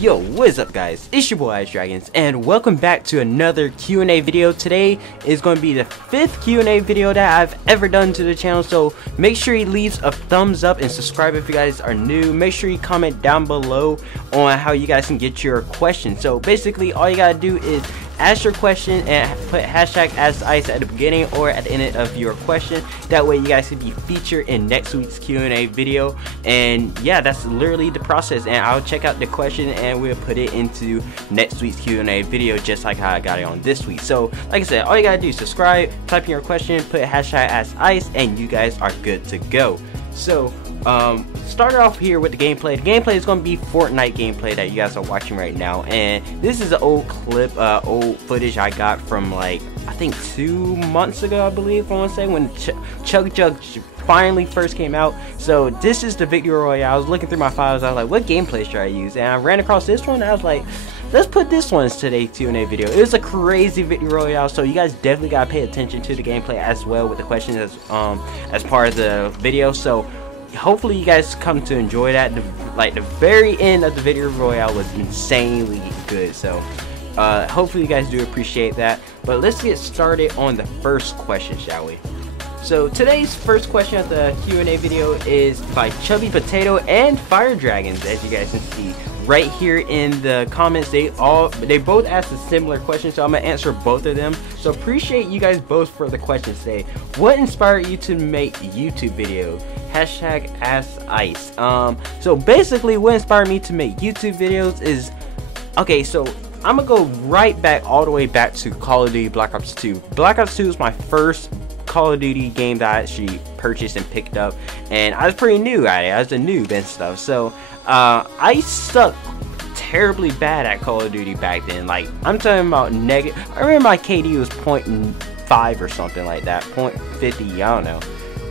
Yo, what is up guys? It's your boy IceDragonz and welcome back to another Q&A video. Today is going to be the 5th Q&A video that I've ever done to the channel, so make sure you leave a thumbs up and subscribe if you guys are new. Make sure you comment down below on how you guys can get your question. So basically all you gotta do is ask your question and put hashtag ASKICE at the beginning or at the end of your question. That way you guys can be featured in next week's Q&A video. And yeah, that's literally the process, and I'll check out the question and we'll put it into next week's Q&A video just like how I got it on this week. So like I said, all you gotta do is subscribe, type in your question, put hashtag ASKICE, and you guys are good to go. So start off here with the gameplay. The gameplay is going to be Fortnite gameplay that you guys are watching right now, and this is an old clip, old footage I got from like I think 2 months ago, I believe I want to say, when Chug Jug finally first came out. So this is the Victory Royale. I was looking through my files, I was like, what gameplay should I use? And I ran across this one, and I was like, let's put this one in today's Q&A video. It was a crazy Victory Royale, so you guys definitely gotta pay attention to the gameplay as well with the questions as part of the video. So hopefully you guys come to enjoy that. The very end of the Victory Royale was insanely good, so hopefully you guys do appreciate that. But let's get started on the first question, shall we? So today's first question of the Q&A video is by Chubby Potato and IceDragonz, as you guys can see right here in the comments. They both asked a similar question, so I'm gonna answer both of them. So appreciate you guys both for the question today. What inspired you to make YouTube video? Hashtag AskIce. So basically what inspired me to make YouTube videos is, okay, so I'm gonna go right back, all the way back to Call of Duty Black Ops 2. Black Ops 2 was my first Call of Duty game that I actually purchased and picked up, and I was pretty new at it. I was a noob and stuff, so I sucked terribly bad at Call of Duty back then. Like, I'm talking about negative. I remember my KD was 0.5 or something like that, 0.50, I don't know,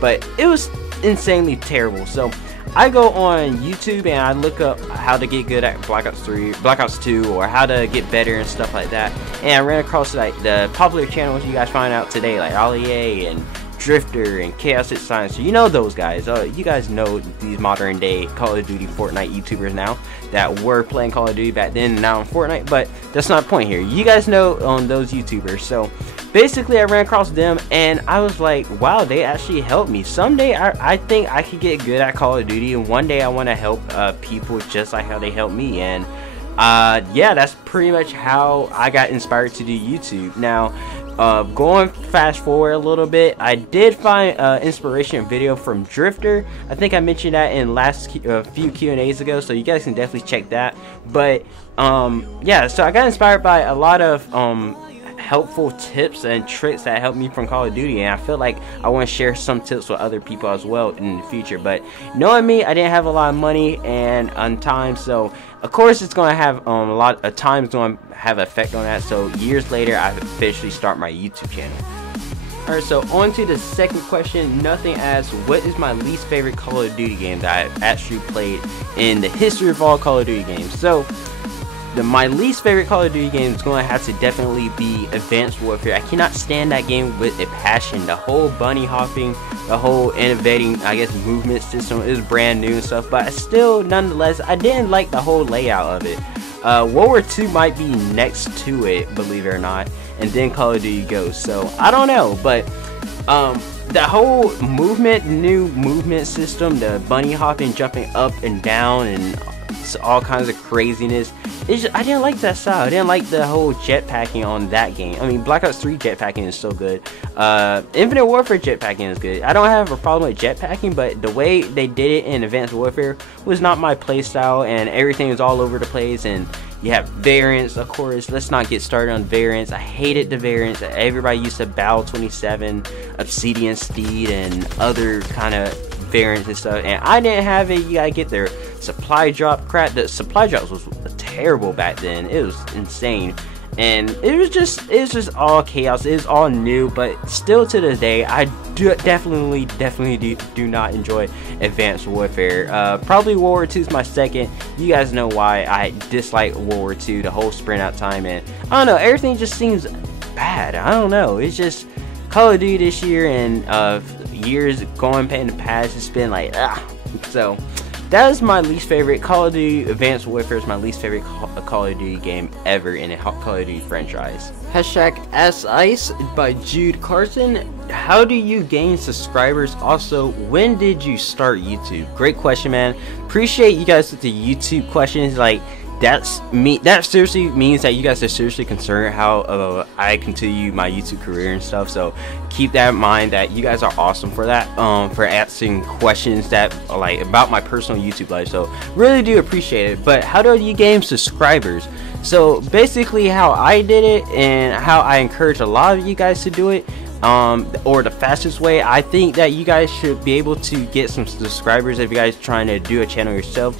but it was insanely terrible. So I go on YouTube and I look up how to get good at Black Ops 2, or how to get better and stuff like that. And I ran across like the popular channels you guys find out today, like Ollie and Drifter and Chaos Science. So you know those guys. You guys know these modern day Call of Duty Fortnite YouTubers now that were playing Call of Duty back then and now on Fortnite. But that's not the point here. You guys know those YouTubers. So basically I ran across them and I was like, wow, they actually helped me. Someday I think I could get good at Call of Duty, and one day I want to help people just like how they helped me. And yeah, that's pretty much how I got inspired to do YouTube. Now going fast forward a little bit, I did find inspiration video from Drifter. I think I mentioned that in last few Q&As ago, so you guys can definitely check that. But yeah, so I got inspired by a lot of helpful tips and tricks that helped me from Call of Duty, and I feel like I want to share some tips with other people as well in the future. But knowing me, I didn't have a lot of money and on time, so of course it's going to have a lot of time is going to have an effect on that. So years later I officially start my YouTube channel. Alright, so on to the second question. Nothing asks, what is my least favorite Call of Duty game that I've actually played in the history of all Call of Duty games? So my least favorite Call of Duty game is going to have to definitely be Advanced Warfare. I cannot stand that game with a passion. The whole bunny hopping, the whole innovating, I guess, movement system is brand new and stuff, but still, nonetheless, I didn't like the whole layout of it. World War II might be next to it, believe it or not, and then Call of Duty goes. So I don't know, but the whole new movement system, the bunny hopping, jumping up and down, and all kinds of craziness. I didn't like that style. I didn't like the whole jetpacking on that game. I mean, Black Ops 3 jetpacking is so good. Infinite Warfare jetpacking is good. I don't have a problem with jetpacking, but the way they did it in Advanced Warfare was not my playstyle, and everything was all over the place. And you have variants, of course. Let's not get started on variants. I hated the variants. Everybody used to Battle 27, Obsidian Steed, and other kind of variants and stuff, and I didn't have it. You gotta get their supply drop crap. The supply drops was terrible back then. It was insane, and it was just all chaos. It was all new, but still to this day I definitely do not enjoy Advanced Warfare. Probably World War II is my second. You guys know why I dislike World War II, the whole sprint out time, and I don't know, everything just seems bad. I don't know, it's just Call of Duty this year, and years going in the past, it's been like, so that is my least favorite. Call of Duty Advanced Warfare is my least favorite Call of Duty game ever in a Call of Duty franchise. Hashtag AskIce by Jude Carson. How do you gain subscribers? Also, when did you start YouTube? Great question, man. Appreciate you guys with the YouTube questions. Like, that's me. That seriously means that you guys are seriously concerned how I continue my YouTube career and stuff. So keep that in mind, that you guys are awesome for that, for asking questions that are like about my personal YouTube life. So really do appreciate it. But how do you gain subscribers? So basically how I did it, and how I encourage a lot of you guys to do it, or the fastest way, I think that you guys should be able to get some subscribers if you guys trying to do a channel yourself,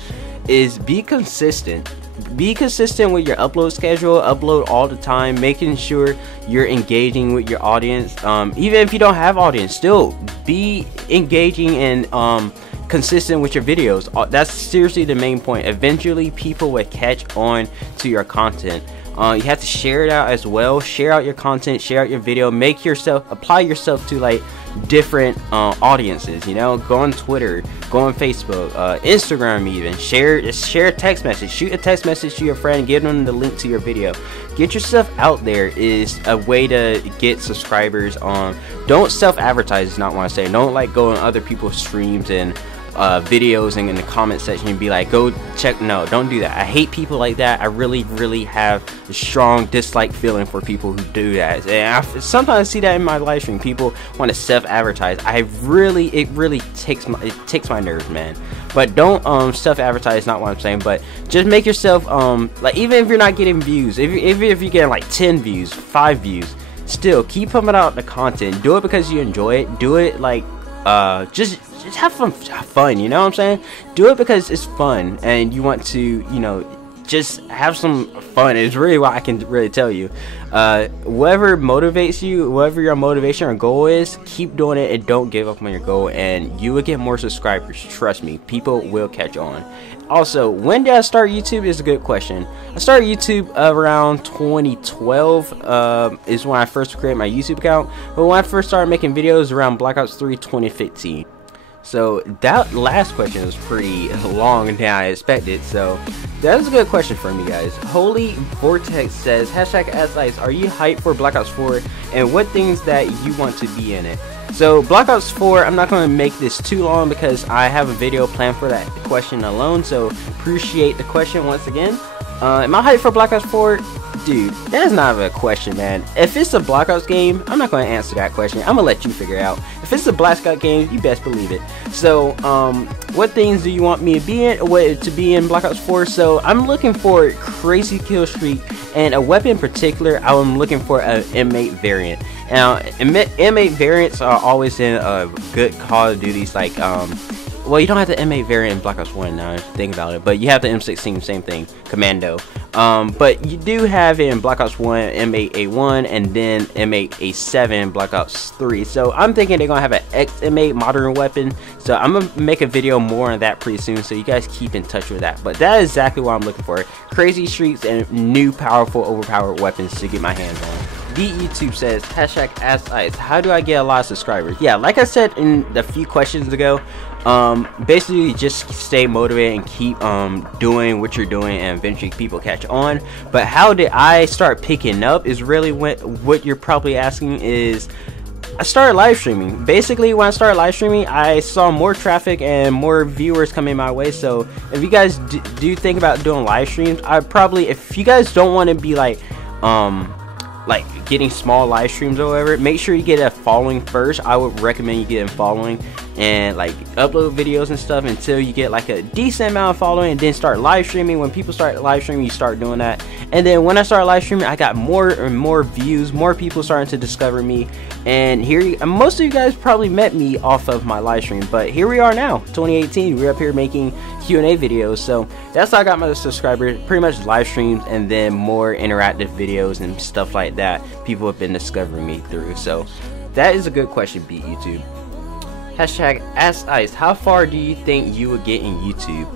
is be consistent. Be consistent with your upload schedule. Upload all the time, making sure you're engaging with your audience. Even if you don't have audience, still be engaging and consistent with your videos. That's seriously the main point. Eventually people will catch on to your content. You have to share it out as well. Share out your content, share out your video, make yourself, apply yourself to like different audiences, you know. Go on Twitter, go on Facebook, Instagram, even share a text message, shoot a text message to your friend, give them the link to your video. Get yourself out there is a way to get subscribers. Don't self-advertise is not what I say. Don't like go on other people's streams and videos and in the comment section and be like, go check. No, don't do that. I hate people like that. I really have a strong dislike feeling for people who do that, and I sometimes see that in my live stream. People want to self-advertise. It really takes my nerves, man. But don't self-advertise, not what I'm saying. But just make yourself like, even if you're not getting views, if you're getting like 10 views, 5 views, still keep pumping out the content. Do it because you enjoy it. Do it like just have fun, you know what I'm saying? Do it because it's fun and you want to, you know, just have some fun. It's really what I can really tell you. Whatever motivates you, whatever your motivation or goal is, keep doing it and don't give up on your goal, and you will get more subscribers. Trust me, people will catch on. Also, when did I start YouTube is a good question. I started YouTube around 2012 is when I first created my YouTube account. But when I first started making videos around Black Ops 3 2015. So that last question was pretty long than I expected. So that was a good question for me, guys. Holy Vortex says, hashtag AskIce, are you hyped for Black Ops 4 and what things that you want to be in it? So Black Ops 4, I'm not going to make this too long because I have a video planned for that question alone. So appreciate the question once again. Am I hyped for Black Ops 4? Dude, that's not a question, man. If it's a Black Ops game, I'm not going to answer that question. I'm going to let you figure it out. If it's a Black Ops game, you best believe it. So, what things do you want me to be in, Black Ops 4? So, I'm looking for crazy kill streak, and a weapon in particular, I'm looking for an M8 variant. Now, M8 variants are always in good Call of Duties, like, well, you don't have the M8 variant in Black Ops 1 now, if you think about it, but you have the M16, same thing, Commando. But you do have it in Black Ops 1, M8A1, and then M8A7 in Black Ops 3. So I'm thinking they're gonna have an XM8 modern weapon. So I'm gonna make a video more on that pretty soon, so you guys keep in touch with that. But that is exactly what I'm looking for. Crazy streaks and new powerful, overpowered weapons to get my hands on. YouTube says, hashtag AskIce, how do I get a lot of subscribers? Yeah, like I said in a few questions ago, basically just stay motivated and keep doing what you're doing, and eventually people catch on. But how did I start picking up is really what you're probably asking. Is I started live streaming. Basically, when I started live streaming, I saw more traffic and more viewers coming my way. So if you guys do think about doing live streams, I probably, if you guys don't want to be like getting small live streams or whatever, make sure you get a following first. I would recommend you get a following and like upload videos and stuff until you get like a decent amount of following, and then start live streaming. When people start live streaming, you start doing that. And then when I started live streaming, I got more and more views, more people starting to discover me, and most of you guys probably met me off of my live stream. But here we are now, 2018, we're up here making Q&A videos. So that's how I got my subscribers, pretty much live streams and then more interactive videos and stuff like that people have been discovering me through. So that is a good question, beat YouTube. Hashtag AskIce, how far do you think you would get in YouTube?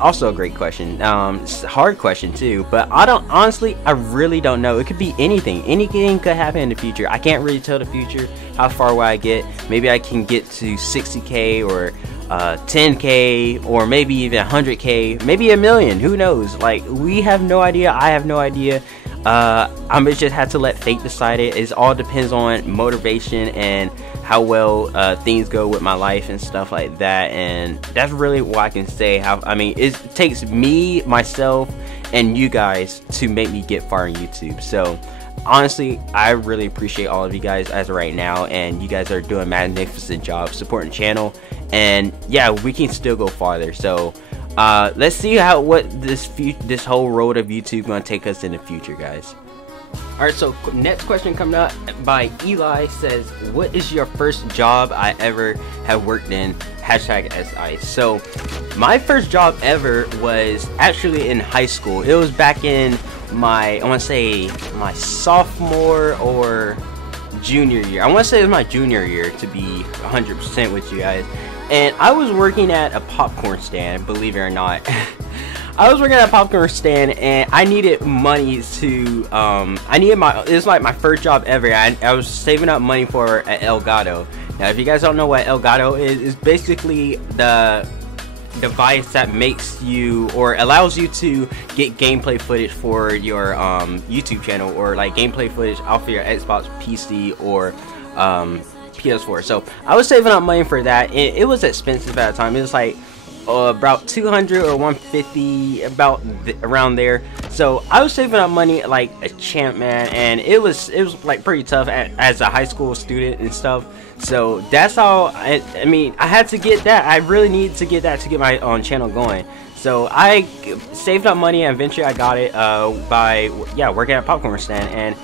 Also a great question. It's a hard question too, but I really don't know. It could be anything. Anything could happen in the future. I can't really tell the future. How far will I get? Maybe I can get to 60K or 10K or maybe even 100K, maybe a million, who knows? Like, we have no idea. I have no idea. I'm just have to let fate decide it. It all depends on motivation and how well things go with my life and stuff like that. And that's really what I can say. I mean, it takes me, myself, and you guys to make me get far on YouTube. So honestly, I really appreciate all of you guys as of right now, and you guys are doing a magnificent job supporting the channel. And yeah, we can still go farther. So let's see what this whole road of YouTube gonna take us in the future, guys. Alright, so next question coming up by Eli says, what is your first job I ever have worked in? #AskIce. So my first job ever was actually in high school. It was back in I want to say my sophomore or junior year. I want to say it was my junior year, to be 100% with you guys. And I was working at a popcorn stand, believe it or not. I was working at a popcorn stand, and I needed money to, it was like my first job ever. I was saving up money for an Elgato. Now, if you guys don't know what Elgato is, it's basically the device that makes you, or allows you to get gameplay footage for your YouTube channel, or like gameplay footage off of your Xbox, PC, or PS4. So I was saving up money for that. It was expensive at the time. It was like about 200 or 150, around there. So I was saving up money like a champ, man, and it was like pretty tough as a high school student and stuff. So that's how I mean, I had to get that. I really needed to get that to get my channel going. So I saved up money, and eventually I got it by working at a popcorn stand. And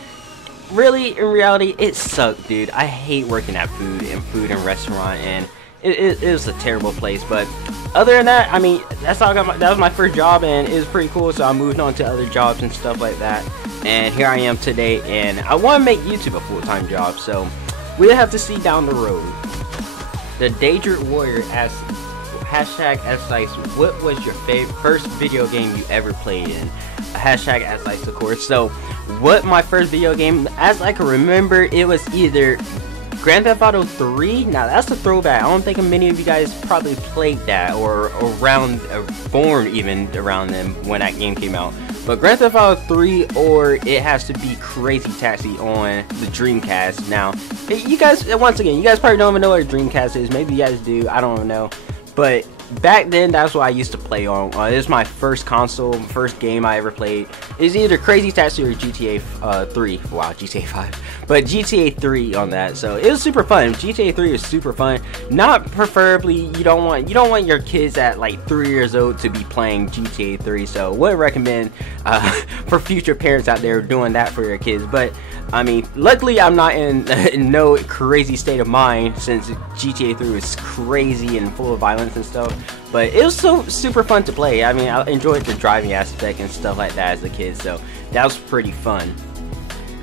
really, in reality, it sucked, dude. I hate working at food and restaurant, and it was a terrible place. But other than that, I mean, that's how I got that was my first job, and it was pretty cool. So I moved on to other jobs and stuff like that, and here I am today. And I want to make YouTube a full-time job, so we'll have to see down the road. The Daedric Warrior asks, #AskIce, what was your first video game you ever played in? #AskIce, of course. So what my first video game, as I can remember, it was either Grand Theft Auto 3. Now that's a throwback. I don't think many of you guys probably played that, or around, born even around them when that game came out. But Grand Theft Auto 3, or it has to be Crazy Taxi on the Dreamcast. Now, you guys, once again, you guys probably don't even know what a Dreamcast is. Maybe you guys do. I don't know. But back then, that's what I used to play on. It was my first console, first game I ever played. It's either Crazy Taxi or GTA 3. Wow, GTA 5. But GTA 3 on that. So it was super fun. GTA 3 is super fun. Not preferably, you don't want your kids at like 3 years old to be playing GTA 3. So wouldn't recommend for future parents out there doing that for your kids. But I mean, luckily I'm not in no crazy state of mind, since GTA 3 was crazy and full of violence and stuff. But it was so super fun to play. I mean, I enjoyed the driving aspect and stuff like that as a kid, so that was pretty fun.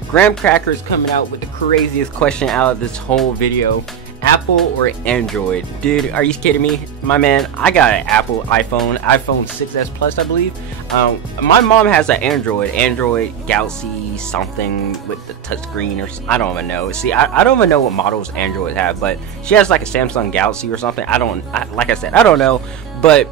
Graham Cracker is coming out with the craziest question out of this whole video. Apple or Android? Dude, are you kidding me? My man, I got an Apple iPhone 6s Plus, I believe. My mom has an Android Galaxy something with the touchscreen, or I don't even know. See, I don't even know what models Android have, but she has like a Samsung Galaxy or something. Like I said, I don't know. But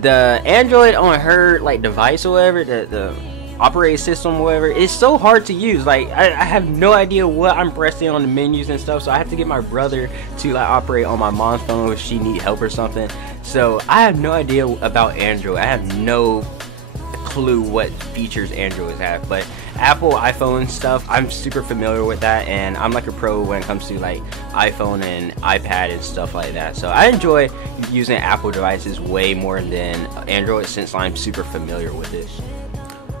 the Android on her like device or whatever, the operating system, whatever, it's so hard to use. Like I have no idea what I'm pressing on the menus and stuff, so I have to get my brother to like operate on my mom's phone if she need help or something. So I have no idea about Android. I have no clue what features Androids have. But Apple iPhone stuff, I'm super familiar with that, and I'm like a pro when it comes to like iPhone and iPad and stuff like that. So I enjoy using Apple devices way more than Android, since I'm super familiar with it.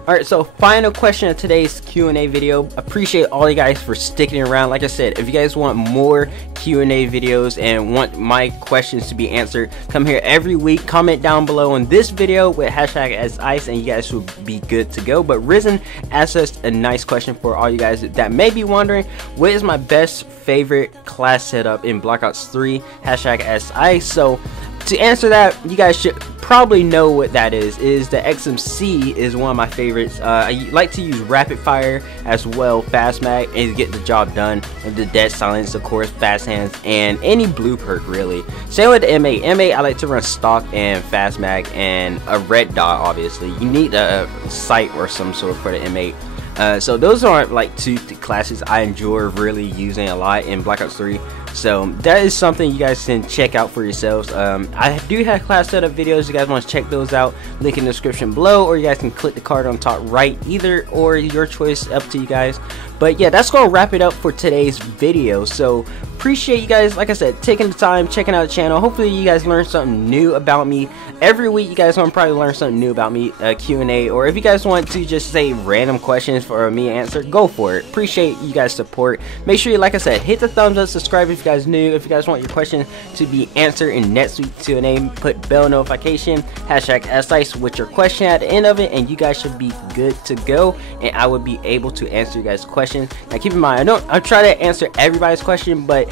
Alright, so final question of today's Q&A video. Appreciate all you guys for sticking around. Like I said, if you guys want more Q&A videos and want my questions to be answered, come here every week. Comment down below on this video with #AskIce, and you guys will be good to go. But Risen asked us a nice question for all you guys that may be wondering, what is my best favorite class setup in Black Ops 3? #AskIce. So to answer that, you guys should probably know what that is. The XMC is one of my favorites. I like to use rapid fire as well, fast mag, and get the job done. And the dead silence, of course, fast hands, and any blue perk really. Same with the M8. I like to run stock and fast mag and a red dot. Obviously, you need a sight or some sort for the M8. So those are like two classes I enjoy really using a lot in Black Ops 3. So that is something you guys can check out for yourselves. I do have class setup videos. You guys want to check those out, link in the description below, or you guys can click the card on top right, either or, your choice, up to you guys. But yeah, that's gonna wrap it up for today's video. So appreciate you guys, like I said, taking the time, checking out the channel. Hopefully you guys learned something new about me. Every week you guys want to probably learn something new about me, Q&A, or if you guys want to just say random questions for me to answer, go for it. Appreciate you guys' support. Make sure you, like I said, hit the thumbs up, subscribe if you guys new. If you guys want your question to be answered in next week's Q&A, put bell notification, hashtag ASKICE with your question at the end of it, and you guys should be good to go, and I will be able to answer you guys' questions. Now keep in mind, I try to answer everybody's question, but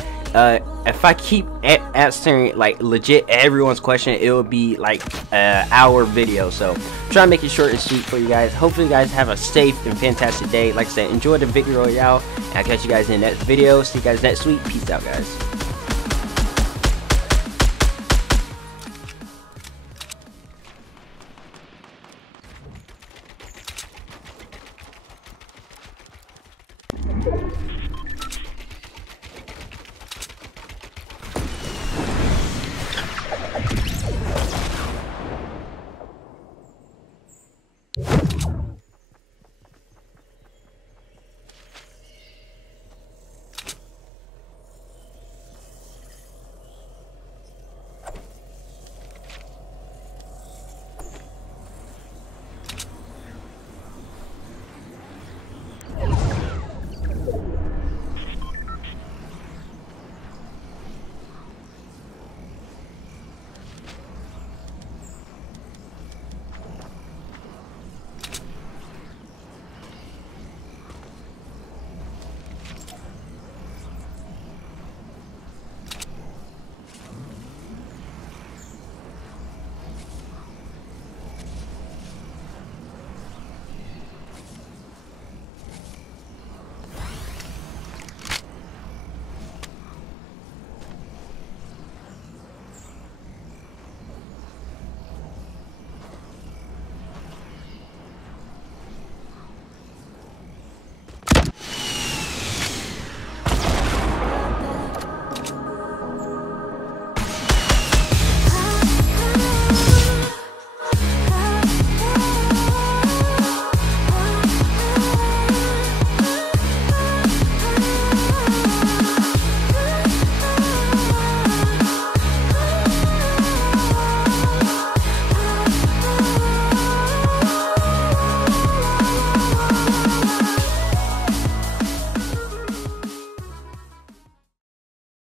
if I keep answering like legit everyone's question, it will be like an hour video. So try to make it short and sweet for you guys. Hopefully you guys have a safe and fantastic day. Like I said, enjoy the Victory Royale, and I'll catch you guys in the next video. See you guys next week. Peace out, guys.